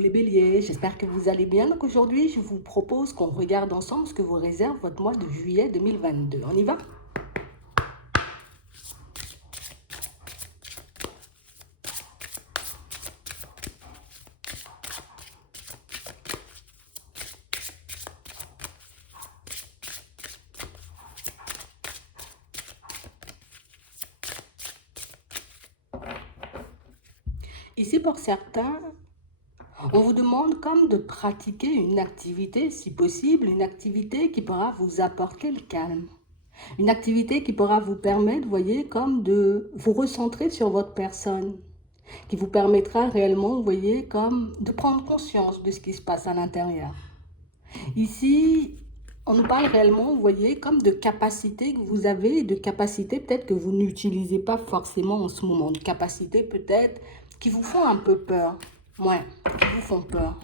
les béliers, j'espère que vous allez bien. Donc aujourd'hui, je vous propose qu'on regarde ensemble ce que vous réserve votre mois de juillet 2022. On y va? Ici, pour certains, on vous demande comme de pratiquer une activité, si possible, une activité qui pourra vous apporter le calme. Une activité qui pourra vous permettre, vous voyez, comme de vous recentrer sur votre personne, qui vous permettra réellement, vous voyez, comme de prendre conscience de ce qui se passe à l'intérieur. Ici, on nous parle réellement, vous voyez, comme de capacités que vous avez, de capacités peut-être que vous n'utilisez pas forcément en ce moment, de capacités peut-être qui vous font un peu peur, ouais, qui vous font peur.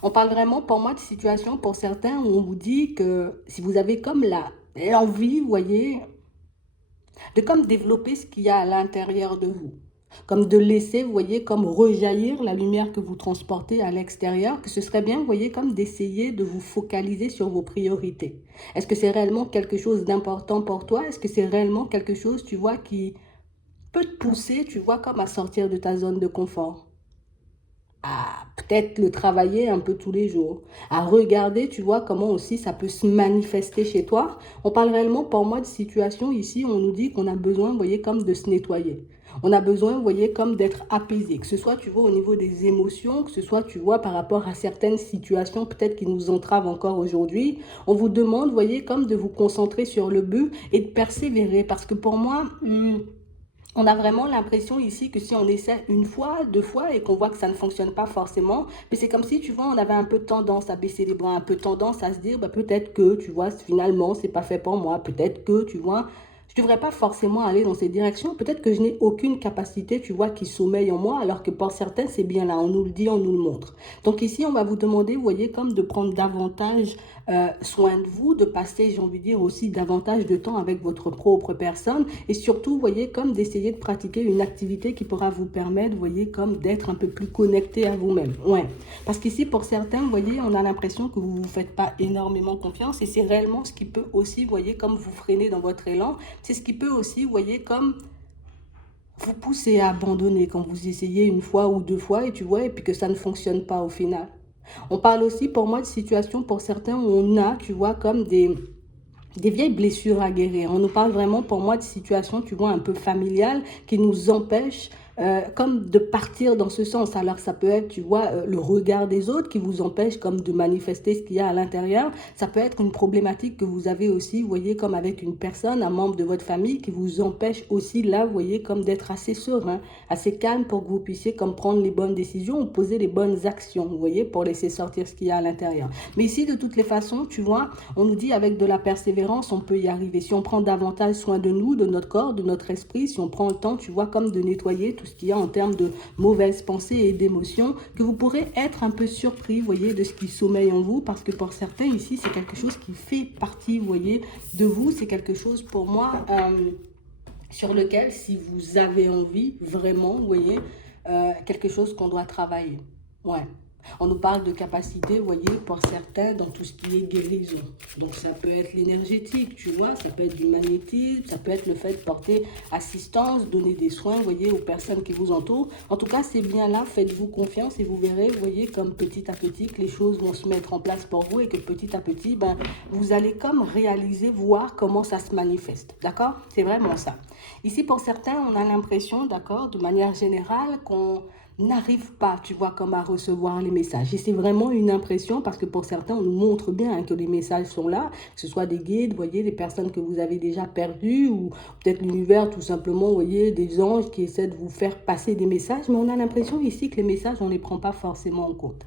On parle vraiment pour moi de situations pour certains où on vous dit que si vous avez comme l'envie, vous voyez, de comme développer ce qu'il y a à l'intérieur de vous. Comme de laisser, vous voyez, comme rejaillir la lumière que vous transportez à l'extérieur, que ce serait bien, vous voyez, comme d'essayer de vous focaliser sur vos priorités. Est-ce que c'est réellement quelque chose d'important pour toi? Est-ce que c'est réellement quelque chose, tu vois, qui peut te pousser, tu vois, comme à sortir de ta zone de confort? À peut-être le travailler un peu tous les jours, à regarder, tu vois, comment aussi ça peut se manifester chez toi. On parle réellement pour moi de situation ici, on nous dit qu'on a besoin, vous voyez, comme de se nettoyer. On a besoin, vous voyez, comme d'être apaisé, que ce soit, tu vois, au niveau des émotions, que ce soit, tu vois, par rapport à certaines situations peut-être qui nous entravent encore aujourd'hui. On vous demande, vous voyez, comme de vous concentrer sur le but et de persévérer. Parce que pour moi, on a vraiment l'impression ici que si on essaie une fois, deux fois et qu'on voit que ça ne fonctionne pas forcément, mais c'est comme si, tu vois, on avait un peu tendance à baisser les bras, un peu tendance à se dire, bah, peut-être que, tu vois, finalement, c'est pas fait pour moi, peut-être que, tu vois, je devrais pas forcément aller dans cette direction, peut-être que je n'ai aucune capacité, tu vois, qui sommeille en moi, alors que pour certains, c'est bien là, on nous le dit, on nous le montre. Donc ici, on va vous demander, vous voyez, comme de prendre davantage soin de vous, de passer, j'ai envie de dire, aussi davantage de temps avec votre propre personne et surtout, vous voyez, comme d'essayer de pratiquer une activité qui pourra vous permettre, vous voyez, comme d'être un peu plus connecté à vous-même. Ouais. Parce qu'ici, pour certains, vous voyez, on a l'impression que vous ne vous faites pas énormément confiance et c'est réellement ce qui peut aussi, vous voyez, comme vous freiner dans votre élan. C'est ce qui peut aussi, vous voyez, comme vous pousser à abandonner quand vous essayez une fois ou deux fois et tu vois, et puis que ça ne fonctionne pas au final. On parle aussi pour moi de situations pour certains où on a, tu vois, comme des vieilles blessures à guérir. On nous parle vraiment pour moi de situations, tu vois, un peu familiales qui nous empêchent comme de partir dans ce sens. Alors ça peut être, tu vois, le regard des autres qui vous empêche comme de manifester ce qu'il y a à l'intérieur. Ça peut être une problématique que vous avez aussi, vous voyez, comme avec une personne, un membre de votre famille qui vous empêche aussi là, vous voyez, comme d'être assez serein, assez calme pour que vous puissiez comme prendre les bonnes décisions ou poser les bonnes actions, vous voyez, pour laisser sortir ce qu'il y a à l'intérieur. Mais ici, de toutes les façons, tu vois, on nous dit avec de la persévérance, on peut y arriver. Si on prend davantage soin de nous, de notre corps, de notre esprit, si on prend le temps, tu vois, comme de nettoyer tout ce qu'il y a en termes de mauvaises pensées et d'émotions, que vous pourrez être un peu surpris, vous voyez, de ce qui sommeille en vous, parce que pour certains ici, c'est quelque chose qui fait partie, vous voyez, de vous. C'est quelque chose pour moi sur lequel, si vous avez envie, vraiment, vous voyez, quelque chose qu'on doit travailler. Ouais. On nous parle de capacité, vous voyez, pour certains, dans tout ce qui est guérison. Donc, ça peut être l'énergétique, tu vois, ça peut être du magnétisme, ça peut être le fait de porter assistance, donner des soins, vous voyez, aux personnes qui vous entourent. En tout cas, c'est bien là, faites-vous confiance et vous verrez, vous voyez, comme petit à petit, que les choses vont se mettre en place pour vous et que petit à petit, ben, vous allez comme réaliser, voir comment ça se manifeste. D'accord? C'est vraiment ça. Ici, pour certains, on a l'impression, d'accord, de manière générale, qu'on n'arrive pas, tu vois, comme à recevoir les messages. Et c'est vraiment une impression parce que pour certains, on nous montre bien hein, que les messages sont là, que ce soit des guides, vous voyez, des personnes que vous avez déjà perdues ou peut-être l'univers, tout simplement, vous voyez, des anges qui essaient de vous faire passer des messages. Mais on a l'impression ici que les messages, on ne les prend pas forcément en compte.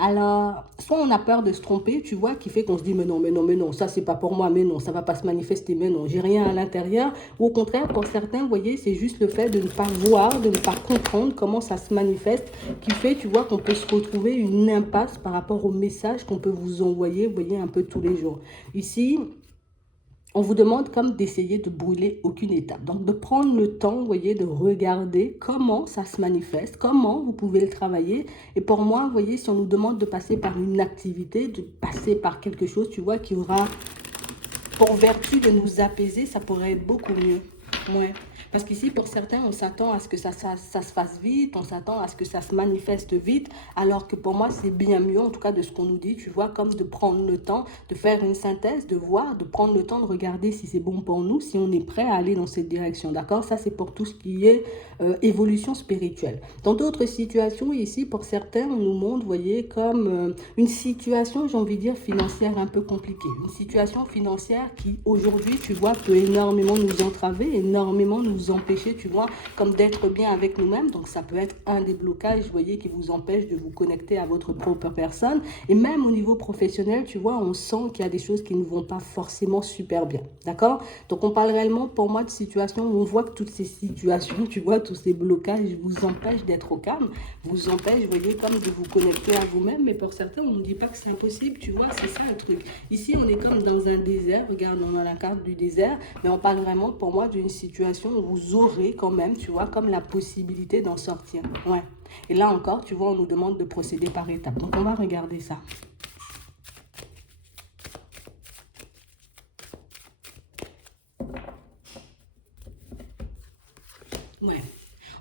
Alors, soit on a peur de se tromper, tu vois, qui fait qu'on se dit, mais non, mais non, mais non, ça c'est pas pour moi, mais non, ça va pas se manifester, mais non, j'ai rien à l'intérieur. Ou au contraire, pour certains, vous voyez, c'est juste le fait de ne pas voir, de ne pas comprendre comment ça se manifeste, qui fait, tu vois, qu'on peut se retrouver une impasse par rapport aux messages qu'on peut vous envoyer, vous voyez, un peu tous les jours. Ici, On vous demande comme d'essayer de brûler aucune étape. Donc de prendre le temps, vous voyez, de regarder comment ça se manifeste, comment vous pouvez le travailler. Et pour moi, vous voyez, si on nous demande de passer par une activité, de passer par quelque chose, tu vois, qui aura pour vertu de nous apaiser, ça pourrait être beaucoup mieux. Ouais. Parce qu'ici, pour certains, on s'attend à ce que ça se fasse vite, on s'attend à ce que ça se manifeste vite, alors que pour moi, c'est bien mieux, en tout cas de ce qu'on nous dit, tu vois, comme de prendre le temps, de faire une synthèse, de voir, de prendre le temps de regarder si c'est bon pour nous, si on est prêt à aller dans cette direction, d'accord? Ça, c'est pour tout ce qui est évolution spirituelle. Dans d'autres situations, ici, pour certains, on nous montre, vous voyez, comme une situation, j'ai envie de dire, financière un peu compliquée. Une situation financière qui, aujourd'hui, tu vois, peut énormément nous entraver, énormément nous empêcher, tu vois, comme d'être bien avec nous-mêmes. Donc, ça peut être un des blocages, vous voyez, qui vous empêche de vous connecter à votre propre personne. Et même au niveau professionnel, tu vois, on sent qu'il y a des choses qui ne vont pas forcément super bien. D'accord? Donc, on parle réellement, pour moi, de situations où on voit que toutes ces situations, tu vois, tous ces blocages vous empêchent d'être au calme, vous empêchent, vous voyez, comme de vous connecter à vous-même. Mais pour certains, on ne dit pas que c'est impossible, tu vois, c'est ça le truc. Ici, on est comme dans un désert, regarde, on a la carte du désert, mais on parle vraiment, pour moi, d'une situation où vous aurez quand même, tu vois, comme la possibilité d'en sortir. Ouais. Et là encore, tu vois, on nous demande de procéder par étapes. Donc, on va regarder ça. Ouais.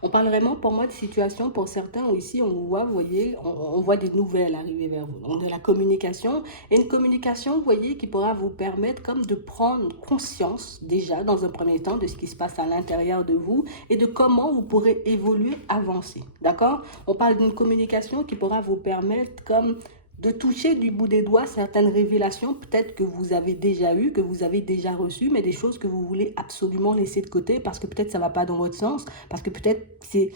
On parle vraiment pour moi de situation pour certains où ici on voit, vous voyez, on voit des nouvelles arriver vers vous. Donc de la communication et une communication, vous voyez, qui pourra vous permettre comme de prendre conscience déjà dans un premier temps de ce qui se passe à l'intérieur de vous et de comment vous pourrez évoluer, avancer. D'accord? On parle d'une communication qui pourra vous permettre comme de toucher du bout des doigts certaines révélations, peut-être que vous avez déjà eues, que vous avez déjà reçues, mais des choses que vous voulez absolument laisser de côté parce que peut-être ça ne va pas dans votre sens, parce que peut-être c'est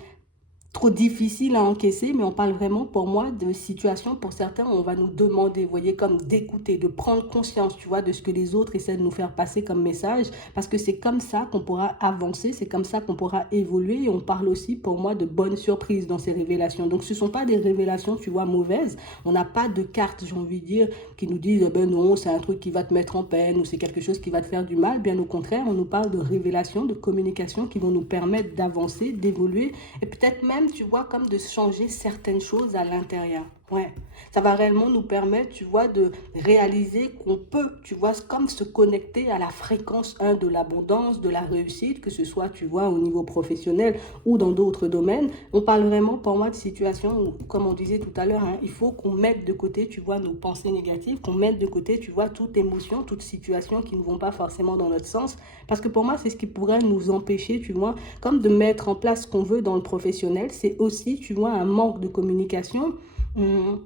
trop difficile à encaisser, mais on parle vraiment pour moi de situations, pour certains, on va nous demander, vous voyez, comme d'écouter, de prendre conscience, tu vois, de ce que les autres essaient de nous faire passer comme message, parce que c'est comme ça qu'on pourra avancer, c'est comme ça qu'on pourra évoluer, et on parle aussi pour moi de bonnes surprises dans ces révélations. Donc ce ne sont pas des révélations, tu vois, mauvaises, on n'a pas de cartes, j'ai envie de dire, qui nous disent, ben non, c'est un truc qui va te mettre en peine, ou c'est quelque chose qui va te faire du mal, bien au contraire, on nous parle de révélations, de communication qui vont nous permettre d'avancer, d'évoluer, et peut-être même, tu vois, comme de changer certaines choses à l'intérieur. Ouais, ça va réellement nous permettre, tu vois, de réaliser qu'on peut, tu vois, comme se connecter à la fréquence de l'abondance, de la réussite, que ce soit, tu vois, au niveau professionnel ou dans d'autres domaines. On parle vraiment, pour moi, de situations où, comme on disait tout à l'heure, hein, il faut qu'on mette de côté, tu vois, nos pensées négatives, qu'on mette de côté, tu vois, toute émotion, toute situation qui ne vont pas forcément dans notre sens. Parce que pour moi, c'est ce qui pourrait nous empêcher, tu vois, comme de mettre en place ce qu'on veut dans le professionnel. C'est aussi, tu vois, un manque de communication. hum,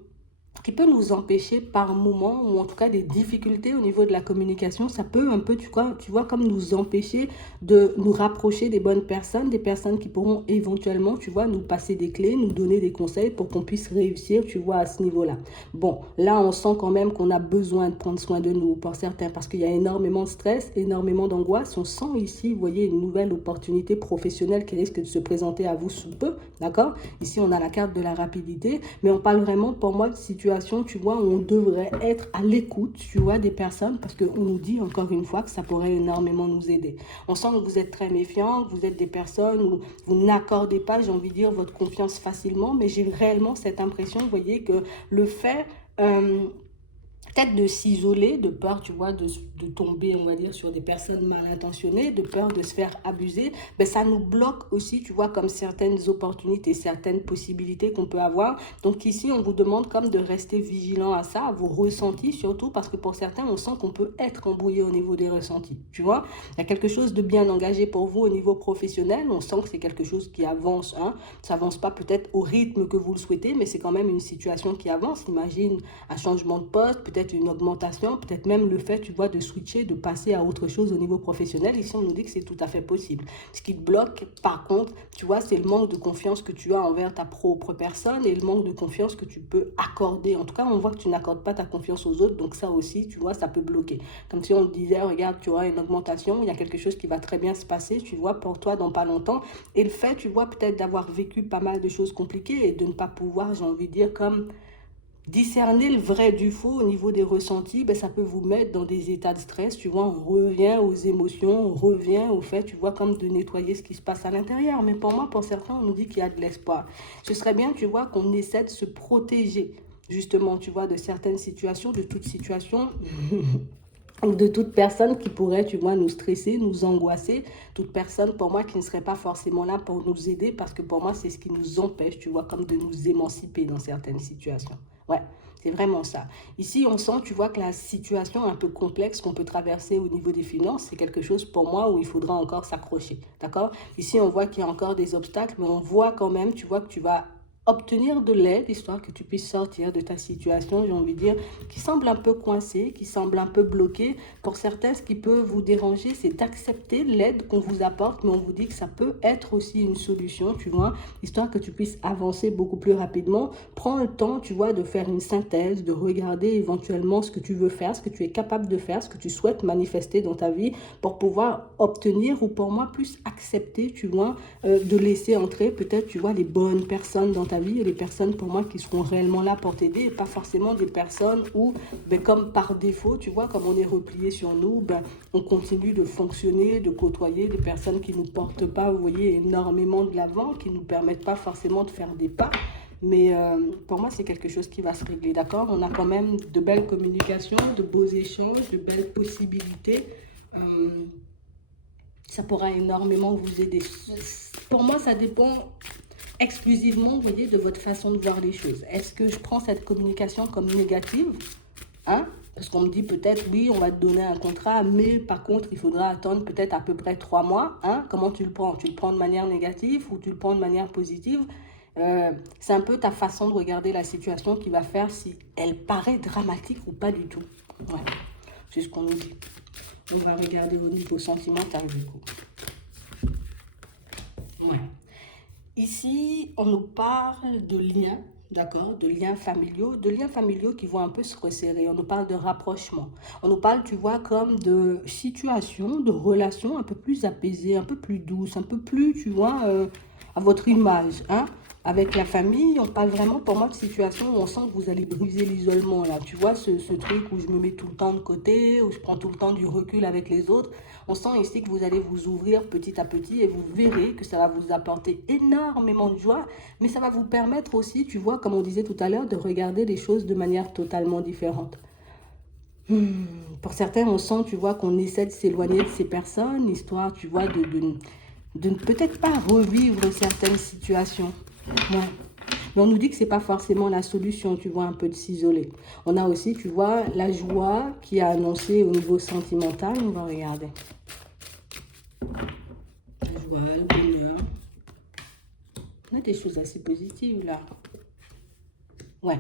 qui peut nous empêcher par moment, ou en tout cas des difficultés au niveau de la communication, ça peut un peu, tu vois, comme nous empêcher de nous rapprocher des bonnes personnes, des personnes qui pourront éventuellement, tu vois, nous passer des clés, nous donner des conseils pour qu'on puisse réussir, tu vois, à ce niveau-là. Bon, là, on sent quand même qu'on a besoin de prendre soin de nous, pour certains, parce qu'il y a énormément de stress, énormément d'angoisse. On sent ici, vous voyez, une nouvelle opportunité professionnelle qui risque de se présenter à vous sous peu, d'accord? Ici, on a la carte de la rapidité, mais on parle vraiment, pour moi, de situation, tu vois, où on devrait être à l'écoute, tu vois, des personnes, parce qu'on nous dit, encore une fois, que ça pourrait énormément nous aider. On sent que vous êtes très méfiant, que vous êtes des personnes où vous n'accordez pas, j'ai envie de dire, votre confiance facilement, mais j'ai réellement cette impression, vous voyez, que le fait... peut-être de s'isoler, de peur, tu vois, de tomber, on va dire, sur des personnes mal intentionnées, de peur de se faire abuser, ben ça nous bloque aussi, tu vois, comme certaines opportunités, certaines possibilités qu'on peut avoir. Donc ici, on vous demande comme de rester vigilant à ça, à vos ressentis surtout, parce que pour certains, on sent qu'on peut être embrouillé au niveau des ressentis, tu vois. Il y a quelque chose de bien engagé pour vous au niveau professionnel, on sent que c'est quelque chose qui avance, hein. Ça avance pas peut-être au rythme que vous le souhaitez, mais c'est quand même une situation qui avance. Imagine un changement de poste, peut-être une augmentation, peut-être même le fait, tu vois, de switcher, de passer à autre chose au niveau professionnel. Ici, on nous dit que c'est tout à fait possible. Ce qui te bloque, par contre, tu vois, c'est le manque de confiance que tu as envers ta propre personne et le manque de confiance que tu peux accorder. En tout cas, on voit que tu n'accordes pas ta confiance aux autres, donc ça aussi, tu vois, ça peut bloquer. Comme si on te disait, regarde, tu auras une augmentation, il y a quelque chose qui va très bien se passer, tu vois, pour toi dans pas longtemps. Et le fait, tu vois, peut-être d'avoir vécu pas mal de choses compliquées et de ne pas pouvoir, j'ai envie de dire, comme discerner le vrai du faux au niveau des ressentis, ben, ça peut vous mettre dans des états de stress, tu vois, on revient aux émotions, on revient au fait, tu vois, comme de nettoyer ce qui se passe à l'intérieur. Mais pour moi, pour certains, on nous dit qu'il y a de l'espoir. Ce serait bien, tu vois, qu'on essaie de se protéger, justement, tu vois, de certaines situations, de toute situation, ou de toute personne qui pourrait, tu vois, nous stresser, nous angoisser, toute personne pour moi qui ne serait pas forcément là pour nous aider, parce que pour moi, c'est ce qui nous empêche, tu vois, comme de nous émanciper dans certaines situations. Ouais, c'est vraiment ça. Ici, on sent, tu vois, que la situation un peu complexe qu'on peut traverser au niveau des finances, c'est quelque chose pour moi où il faudra encore s'accrocher, d'accord? Ici, on voit qu'il y a encore des obstacles, mais on voit quand même, tu vois, que tu vas obtenir de l'aide, histoire que tu puisses sortir de ta situation, j'ai envie de dire, qui semble un peu coincée, qui semble un peu bloquée. Pour certains, ce qui peut vous déranger, c'est d'accepter l'aide qu'on vous apporte, mais on vous dit que ça peut être aussi une solution, tu vois, histoire que tu puisses avancer beaucoup plus rapidement. Prends le temps, tu vois, de faire une synthèse, de regarder éventuellement ce que tu veux faire, ce que tu es capable de faire, ce que tu souhaites manifester dans ta vie pour pouvoir obtenir, ou pour moi, plus accepter, tu vois, de laisser entrer peut-être, tu vois, les bonnes personnes dans ta vie, et les personnes pour moi qui seront réellement là pour t'aider, et pas forcément des personnes où, ben, comme par défaut, tu vois, comme on est replié sur nous, ben, on continue de fonctionner, de côtoyer des personnes qui ne nous portent pas, vous voyez, énormément de l'avant, qui ne nous permettent pas forcément de faire des pas. Mais pour moi, c'est quelque chose qui va se régler, d'accord? On a quand même de belles communications, de beaux échanges, de belles possibilités. Euh, Ça pourra énormément vous aider. Pour moi, ça dépend exclusivement, vous voyez, de votre façon de voir les choses. Est-ce que je prends cette communication comme négative, hein? Parce qu'on me dit peut-être, oui, on va te donner un contrat, mais par contre, il faudra attendre peut-être à peu près 3 mois. Hein? Comment tu le prends? Tu le prends de manière négative ou tu le prends de manière positive? C'est un peu ta façon de regarder la situation qui va faire si elle paraît dramatique ou pas du tout. Ouais, c'est ce qu'on nous dit. On va regarder au niveau sentimental du coup. Ouais. Ici, on nous parle de liens, d'accord, de liens familiaux qui vont un peu se resserrer. On nous parle de rapprochement. On nous parle, tu vois, comme de situations, de relations un peu plus apaisées, un peu plus douces, un peu plus, tu vois, à votre image, hein. Avec la famille, on parle vraiment pour moi de situations où on sent que vous allez briser l'isolement, là. Tu vois, ce truc où je me mets tout le temps de côté, où je prends tout le temps du recul avec les autres. On sent ici que vous allez vous ouvrir petit à petit, et vous verrez que ça va vous apporter énormément de joie, mais ça va vous permettre aussi, tu vois, comme on disait tout à l'heure, de regarder les choses de manière totalement différente. Pour certains, on sent, tu vois, qu'on essaie de s'éloigner de ces personnes, histoire, tu vois, de ne peut-être pas revivre certaines situations. Ouais. Mais on nous dit que c'est pas forcément la solution, tu vois, un peu de s'isoler. On a aussi, tu vois, la joie qui est annoncée au niveau sentimental. On va regarder. La joie, le bonheur. On a des choses assez positives là. Ouais.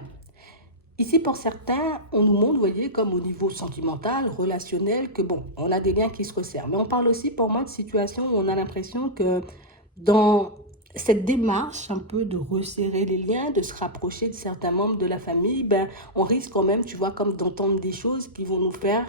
Ici, pour certains, on nous montre, vous voyez, comme au niveau sentimental, relationnel, que bon, on a des liens qui se resserrent. Mais on parle aussi, pour moi, de situations où on a l'impression que dans cette démarche un peu de resserrer les liens, de se rapprocher de certains membres de la famille, ben, on risque quand même, tu vois, comme d'entendre des choses qui vont nous faire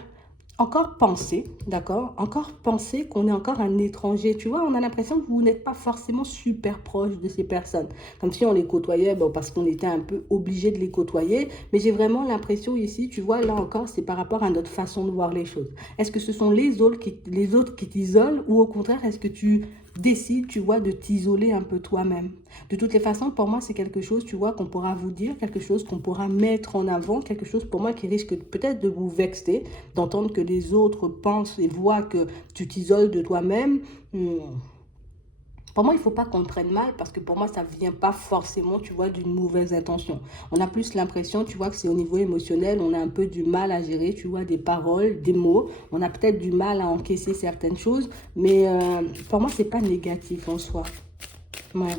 encore penser, d'accord? Encore penser qu'on est encore un étranger. Tu vois, on a l'impression que vous n'êtes pas forcément super proche de ces personnes. Comme si on les côtoyait, bon, parce qu'on était un peu obligé de les côtoyer. Mais j'ai vraiment l'impression ici, tu vois, là encore, c'est par rapport à notre façon de voir les choses. Est-ce que ce sont les autres qui t'isolent, ou au contraire, est-ce que tu décides, tu vois, de t'isoler un peu toi-même? De toutes les façons, pour moi, c'est quelque chose, tu vois, qu'on pourra vous dire, quelque chose qu'on pourra mettre en avant, quelque chose pour moi qui risque peut-être de vous vexer, d'entendre que les autres pensent et voient que tu t'isoles de toi-même. Pour moi, il ne faut pas qu'on le prenne mal, parce que pour moi, ça ne vient pas forcément, tu vois, d'une mauvaise intention. On a plus l'impression, tu vois, que c'est au niveau émotionnel, on a un peu du mal à gérer, tu vois, des paroles, des mots. On a peut-être du mal à encaisser certaines choses, mais pour moi, ce n'est pas négatif en soi. Ouais.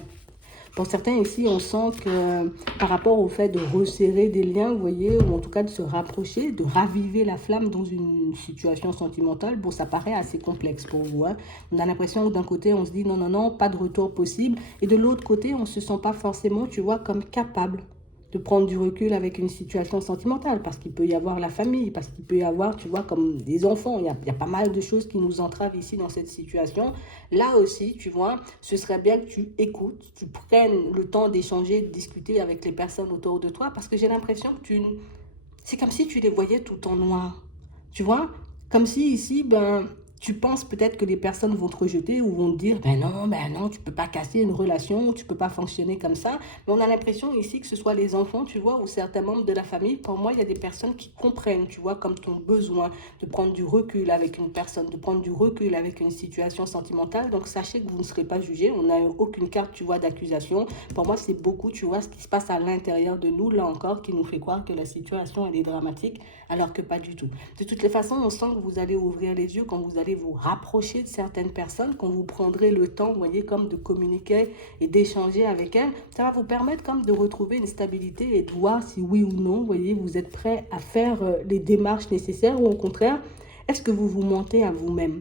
Pour certains ici, on sent que par rapport au fait de resserrer des liens, vous voyez, ou en tout cas de se rapprocher, de raviver la flamme dans une situation sentimentale, bon, ça paraît assez complexe pour vous. Hein. On a l'impression que d'un côté, on se dit non, non, non, pas de retour possible. Et de l'autre côté, on ne se sent pas forcément, tu vois, comme capable. de prendre du recul avec une situation sentimentale, parce qu'il peut y avoir la famille, parce qu'il peut y avoir, tu vois, comme des enfants. Il y a pas mal de choses qui nous entravent ici dans cette situation. Là aussi, tu vois, ce serait bien que tu écoutes, tu prennes le temps d'échanger, de discuter avec les personnes autour de toi, parce que j'ai l'impression que c'est comme si tu les voyais tout en noir. Tu vois? Comme si ici, ben, tu penses peut-être que les personnes vont te rejeter ou vont te dire, ben non, tu peux pas casser une relation, tu peux pas fonctionner comme ça. Mais on a l'impression ici que ce soit les enfants, tu vois, ou certains membres de la famille. Pour moi, il y a des personnes qui comprennent, tu vois, comme ton besoin de prendre du recul avec une personne, de prendre du recul avec une situation sentimentale. Donc, sachez que vous ne serez pas jugés. On n'a aucune carte, tu vois, d'accusation. Pour moi, c'est beaucoup, tu vois, ce qui se passe à l'intérieur de nous, là encore, qui nous fait croire que la situation, elle est dramatique, alors que pas du tout. De toutes les façons, on sent que vous allez ouvrir les yeux quand vous allez vous rapprocher de certaines personnes, quand vous prendrez le temps, vous voyez, comme de communiquer et d'échanger avec elles. Ça va vous permettre comme de retrouver une stabilité et de voir si oui ou non, vous voyez, vous êtes prêt à faire les démarches nécessaires ou au contraire, est-ce que vous vous mentez à vous-même?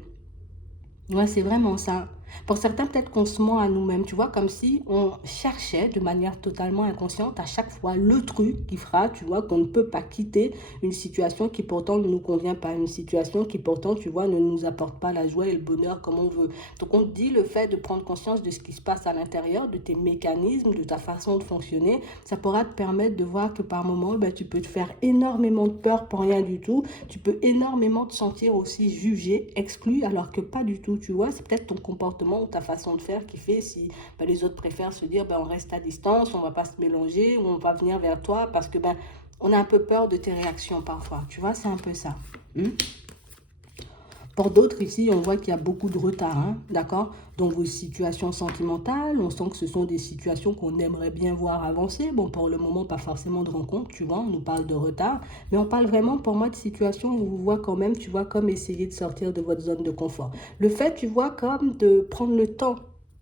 Ouais, c'est vraiment ça. Pour certains, peut-être qu'on se ment à nous-mêmes, tu vois, comme si on cherchait de manière totalement inconsciente à chaque fois le truc qui fera, tu vois, qu'on ne peut pas quitter une situation qui pourtant ne nous convient pas, une situation qui pourtant, tu vois, ne nous apporte pas la joie et le bonheur comme on veut. Donc on te dit le fait de prendre conscience de ce qui se passe à l'intérieur, de tes mécanismes, de ta façon de fonctionner, ça pourra te permettre de voir que par moments, ben, tu peux te faire énormément de peur pour rien du tout, tu peux énormément te sentir aussi jugé, exclu, alors que pas du tout, tu vois, c'est peut-être ton comportement ou ta façon de faire qui fait si ben, les autres préfèrent se dire ben, on reste à distance, on va pas se mélanger ou on va venir vers toi parce que ben on a un peu peur de tes réactions parfois, tu vois, c'est un peu ça. Pour d'autres, ici, on voit qu'il y a beaucoup de retard, hein, d'accord? Dans vos situations sentimentales, on sent que ce sont des situations qu'on aimerait bien voir avancer. Bon, pour le moment, pas forcément de rencontre, tu vois, on nous parle de retard, mais on parle vraiment, pour moi, de situations où vous voit quand même, tu vois, comme essayer de sortir de votre zone de confort. Le fait, tu vois, comme de prendre le temps,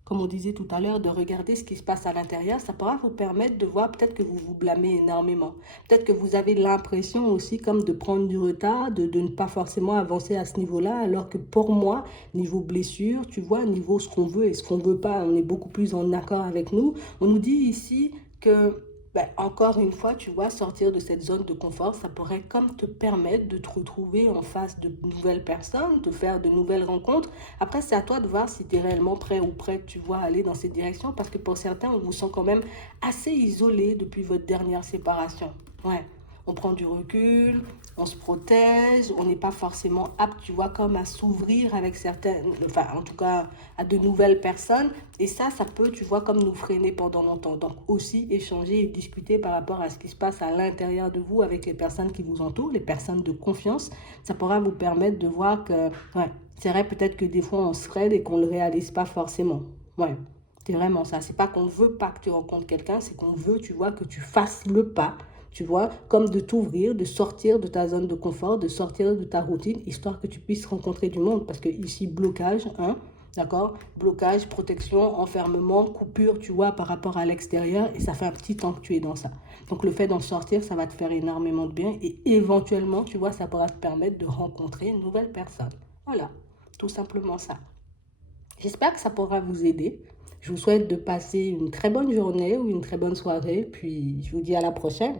comme on disait tout à l'heure, de regarder ce qui se passe à l'intérieur, ça pourra vous permettre de voir peut-être que vous vous blâmez énormément. Peut-être que vous avez l'impression aussi comme de prendre du retard, de ne pas forcément avancer à ce niveau-là, alors que pour moi, niveau blessure, tu vois, niveau ce qu'on veut et ce qu'on ne veut pas, on est beaucoup plus en accord avec nous. On nous dit ici que, ben, encore une fois, tu vois, sortir de cette zone de confort, ça pourrait comme te permettre de te retrouver en face de nouvelles personnes, de faire de nouvelles rencontres. Après, c'est à toi de voir si tu es réellement prêt ou prête, tu vois, à aller dans cette direction, parce que pour certains, on vous sent quand même assez isolé depuis votre dernière séparation. Ouais, on prend du recul, on se protège, on n'est pas forcément apte, tu vois, comme à s'ouvrir avec certaines, enfin, en tout cas, à de nouvelles personnes. Et ça peut, tu vois, comme nous freiner pendant longtemps. Donc, aussi échanger et discuter par rapport à ce qui se passe à l'intérieur de vous avec les personnes qui vous entourent, les personnes de confiance. Ça pourra vous permettre de voir que, ouais, c'est vrai peut-être que des fois, on se freine et qu'on ne le réalise pas forcément. Ouais. C'est vraiment ça. C'est pas qu'on veut pas que tu rencontres quelqu'un, c'est qu'on veut, tu vois, que tu fasses le pas, tu vois, comme de t'ouvrir, de sortir de ta zone de confort, de sortir de ta routine, histoire que tu puisses rencontrer du monde. Parce que ici, blocage, hein, d'accord? Blocage, protection, enfermement, coupure, tu vois, par rapport à l'extérieur. Et ça fait un petit temps que tu es dans ça. Donc le fait d'en sortir, ça va te faire énormément de bien. Et éventuellement, tu vois, ça pourra te permettre de rencontrer une nouvelle personne. Voilà, tout simplement ça. J'espère que ça pourra vous aider. Je vous souhaite de passer une très bonne journée ou une très bonne soirée, puis je vous dis à la prochaine.